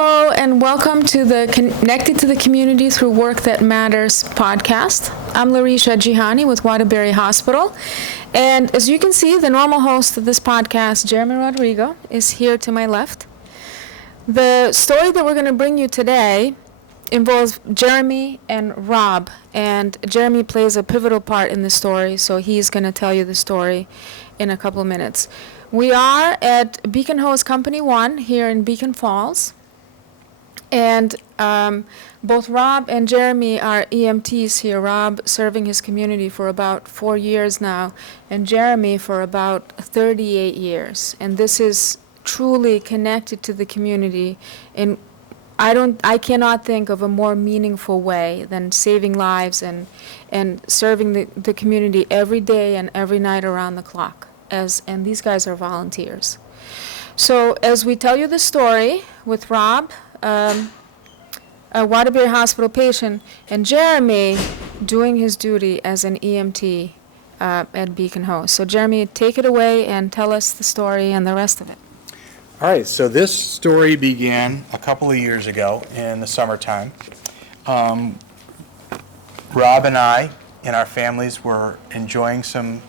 Hello and welcome to the Connected to the Community Through Work That Matters podcast. I'm Larisha Jihani with Waterbury Hospital. And as you can see, the normal host of this podcast, Jeremy Rodrigo, is here to my left. The story that we're going to bring you today involves Jeremy and Rob. And Jeremy plays a pivotal part in the story, so he's going to tell you the story in a couple of minutes. We are at Beacon Hose Company 1 here in Beacon Falls. And both Rob and Jeremy are EMTs here. Rob serving his community for about 4 years now, and Jeremy for about 38 years. And this is truly connected to the community. And I cannot think of a more meaningful way than saving lives and serving the community every day and every night around the clock. And these guys are volunteers. So as we tell you the story with Rob, a Waterbury Hospital patient, and Jeremy doing his duty as an EMT at Beacon Hose. So Jeremy, take it away and tell us the story and the rest of it. All right, so this story began a couple of years ago in the summertime. Rob and I and our families were enjoying some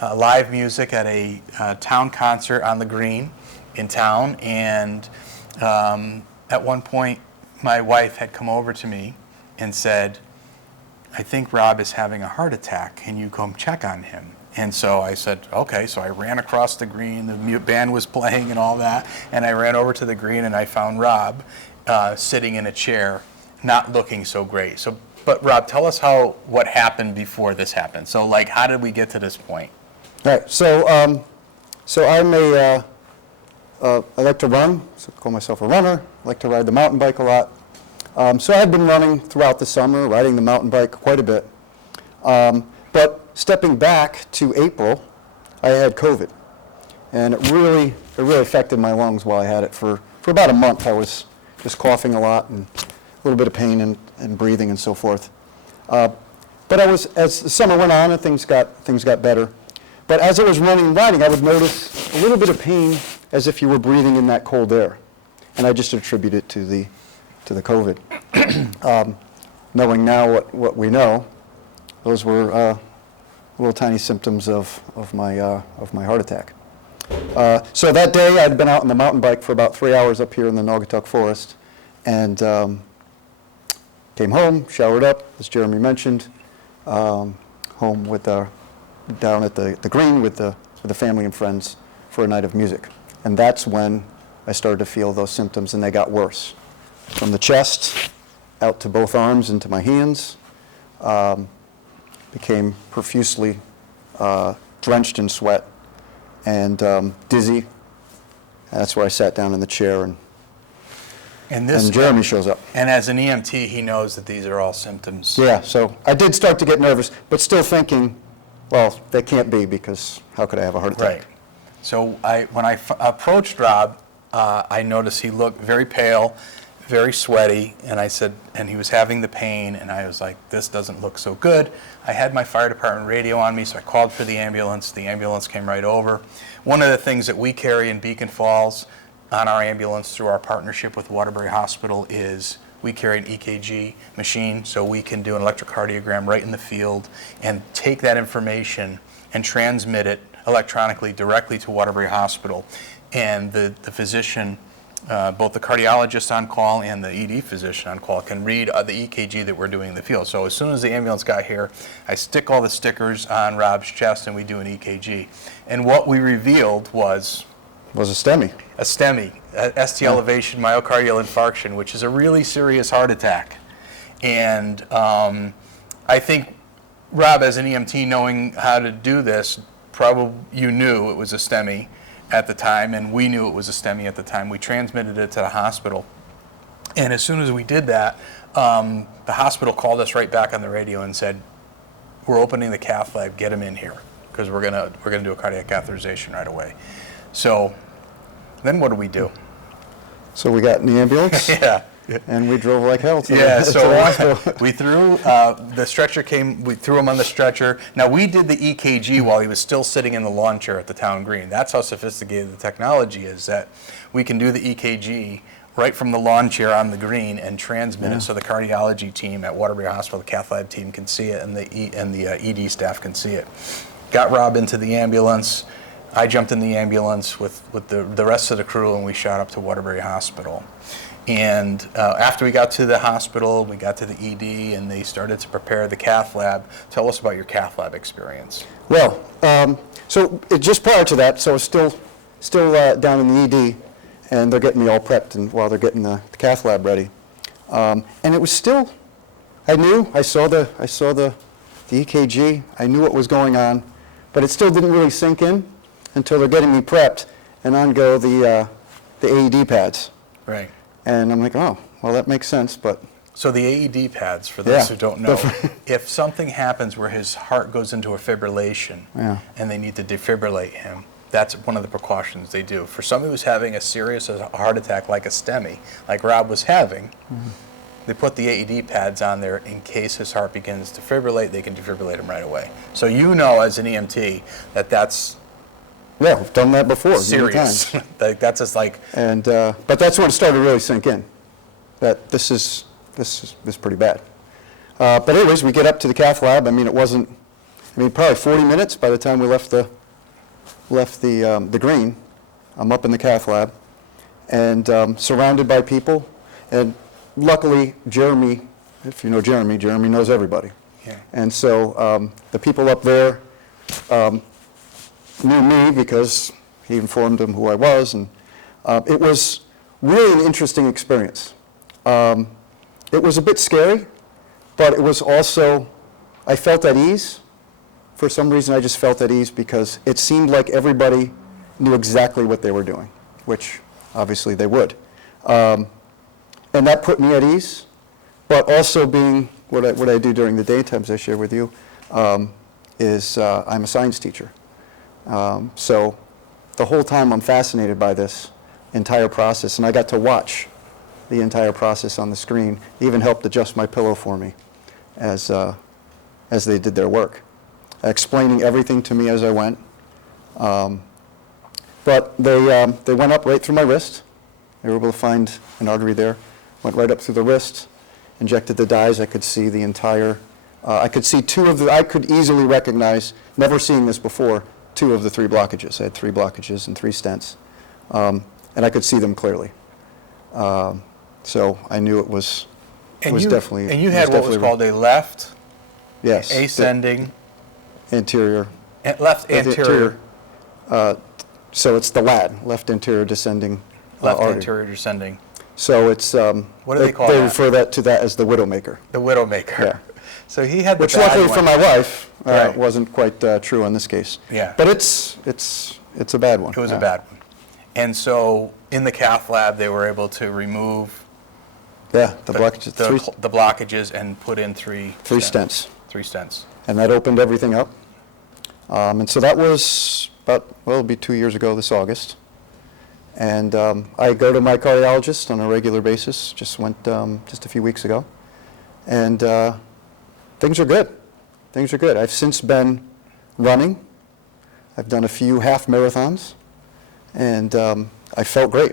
live music at a town concert on the green in town, and at one point, my wife had come over to me and said, I think Rob is having a heart attack. Can you come check on him? And so I said, okay. So I ran across the green. The band was playing and all that. And I ran over to the green and I found Rob sitting in a chair, not looking so great. But Rob, tell us what happened before this happened. So how did we get to this point? All right. So I'm I like to run, so I call myself a runner. I like to ride the mountain bike a lot. So I've been running throughout the summer, riding the mountain bike quite a bit. But stepping back to April, I had COVID. And it really affected my lungs while I had it. For about a month, I was just coughing a lot and a little bit of pain and breathing and so forth. But as the summer went on and things got better. But as I was running and riding, I would notice a little bit of pain as if you were breathing in that cold air. And I just attribute it to the COVID. Knowing now what we know, those were little tiny symptoms of my heart attack. So that day I'd been out on the mountain bike for about 3 hours up here in the Naugatuck Forest, and came home, showered up, as Jeremy mentioned, home down at the green with the family and friends for a night of music. And that's when I started to feel those symptoms, and they got worse. From the chest out to both arms and to my hands, became profusely drenched in sweat and dizzy. That's where I sat down in the chair, and Jeremy shows up. And as an EMT, he knows that these are all symptoms. Yeah, so I did start to get nervous, but still thinking, well, they can't be, because how could I have a heart attack? Right. So when I approached Rob, I noticed he looked very pale, very sweaty, and I said, and he was having the pain, and I was like, this doesn't look so good. I had my fire department radio on me, so I called for the ambulance. The ambulance came right over. One of the things that we carry in Beacon Falls on our ambulance through our partnership with Waterbury Hospital is we carry an EKG machine, so we can do an electrocardiogram right in the field and take that information and transmit it electronically directly to Waterbury Hospital. And the physician, both the cardiologist on call and the ED physician on call, can read the EKG that we're doing in the field. So as soon as the ambulance got here, I stick all the stickers on Rob's chest and we do an EKG. And what we revealed was a STEMI. A STEMI, ST elevation myocardial infarction, which is a really serious heart attack. And I think, Rob, as an EMT, knowing how to do this, probably you knew it was a STEMI at the time, and we knew it was a STEMI at the time. We transmitted it to the hospital. And as soon as we did that, the hospital called us right back on the radio and said, we're opening the cath lab, get him in here, because we're gonna do a cardiac catheterization right away. So then what do we do? So we got in the ambulance. Yeah. And we drove like hell to the hospital. We threw, the stretcher came, we threw him on the stretcher. Now, we did the EKG while he was still sitting in the lawn chair at the town green. That's how sophisticated the technology is, that we can do the EKG right from the lawn chair on the green and transmit it so the cardiology team at Waterbury Hospital, the cath lab team can see it, and the ED staff can see it. Got Rob into the ambulance. I jumped in the ambulance with the rest of the crew, and we shot up to Waterbury Hospital. And after we got to the hospital, we got to the ED, and they started to prepare the cath lab. Tell us about your cath lab experience. Well, just prior to that, so I was still down in the ED, and they're getting me all prepped and while they're getting the cath lab ready. And it was still, I saw the EKG, I knew what was going on, but it still didn't really sink in until they're getting me prepped, and on go the AED pads. Right. And I'm like, oh, well, that makes sense, but... So the AED pads, for those who don't know, if something happens where his heart goes into a fibrillation and they need to defibrillate him, that's one of the precautions they do. For someone who's having a serious heart attack like a STEMI, like Rob was having, they put the AED pads on there in case his heart begins to fibrillate, they can defibrillate him right away. So you know as an EMT that that's... Yeah, we've done that before. Serious. Like, that's just like... And, but that's when it started to really sink in, that this is pretty bad. But anyways, we get up to the cath lab. I mean, it wasn't, probably 40 minutes by the time we left the green. I'm up in the cath lab and surrounded by people. And luckily, Jeremy, if you know Jeremy knows everybody. Yeah. And so the people up there knew me because he informed them who I was. And it was really an interesting experience. It was a bit scary, but it was also, I felt at ease. For some reason, I just felt at ease because it seemed like everybody knew exactly what they were doing, which obviously they would. And that put me at ease, but also being what I do during the daytimes I share with you is I'm a science teacher. So the whole time I'm fascinated by this entire process, and I got to watch the entire process on the screen. They even helped adjust my pillow for me as they did their work, explaining everything to me as I went. But they went up right through my wrist. They were able to find an artery there, went right up through the wrist, injected the dyes. I could see the entire, I could see I could easily recognize, never seeing this before, 2 of the 3 blockages. I had 3 blockages and 3 stents, and I could see them clearly. So I knew it was definitely... And you had what was called a left ascending... Anterior. Left anterior. So it's the LAD, left anterior descending Left artery. anterior descending. So it's... what do they call They that? refer to that as the widowmaker. The widowmaker. Yeah. So he had the Which bad luckily one. for my wife Right. wasn't quite true in this case. Yeah. But it's a bad one. It was a bad one. And so in the cath lab, they were able to remove the blockages. the blockages and put in 3 stents. 3 stents. And that opened everything up. And so that was it'll be 2 years ago this August. And I go to my cardiologist on a regular basis, just went just a few weeks ago. And things are good. Things are good. I've since been running. I've done a few half marathons, and I felt great.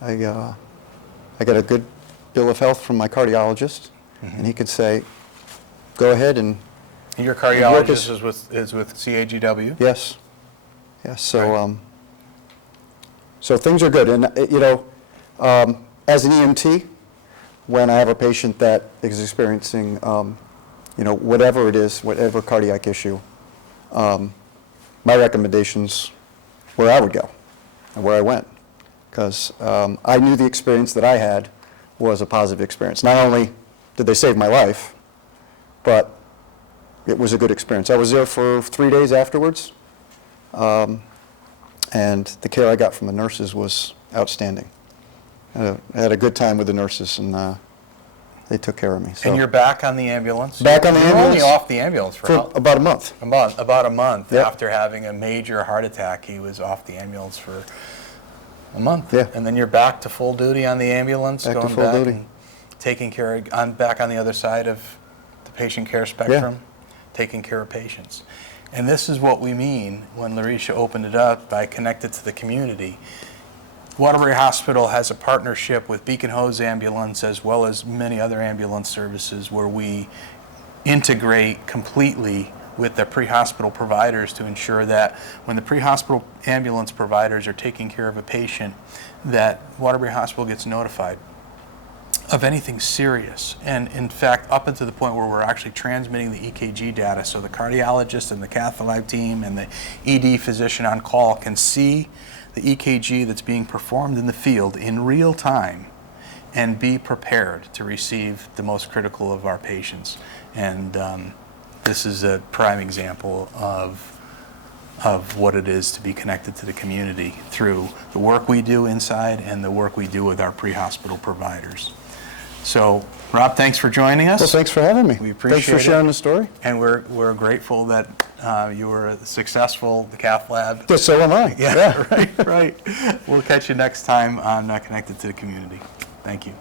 I got a good bill of health from my cardiologist, and he could say, go ahead and... And your cardiologist is with CAGW? Yes. So, Right. So things are good. And, as an EMT, when I have a patient that is experiencing, whatever it is, whatever cardiac issue, my recommendations where I would go and where I went. Because I knew the experience that I had was a positive experience. Not only did they save my life, but it was a good experience. I was there for 3 days afterwards, and the care I got from the nurses was outstanding. I had a good time with the nurses, and they took care of me. So. And you're back on the ambulance? Back on the ambulance? You were only off the ambulance for about a month. About a month. Yep. After having a major heart attack, he was off the ambulance for a month. Yeah. And then you're back to full duty on the ambulance, Back to going full back duty. and taking care of, back on the other side of the patient care spectrum, taking care of patients. And this is what we mean when Larisha opened it up by connected to the community. Waterbury Hospital has a partnership with Beacon Hose Ambulance as well as many other ambulance services where we integrate completely with the pre-hospital providers to ensure that when the pre-hospital ambulance providers are taking care of a patient, that Waterbury Hospital gets notified of anything serious. And in fact, up until the point where we're actually transmitting the EKG data, so the cardiologist and the cath lab team and the ED physician on call can see the EKG that's being performed in the field in real time and be prepared to receive the most critical of our patients. And this is a prime example of what it is to be connected to the community through the work we do inside and the work we do with our pre-hospital providers. So, Rob, thanks for joining us. Well, thanks for having me. We appreciate it. Thanks for sharing the story. And we're grateful that you were successful, the cath lab. Yeah, so am I. Yeah, right. We'll catch you next time on Connected to the Community. Thank you.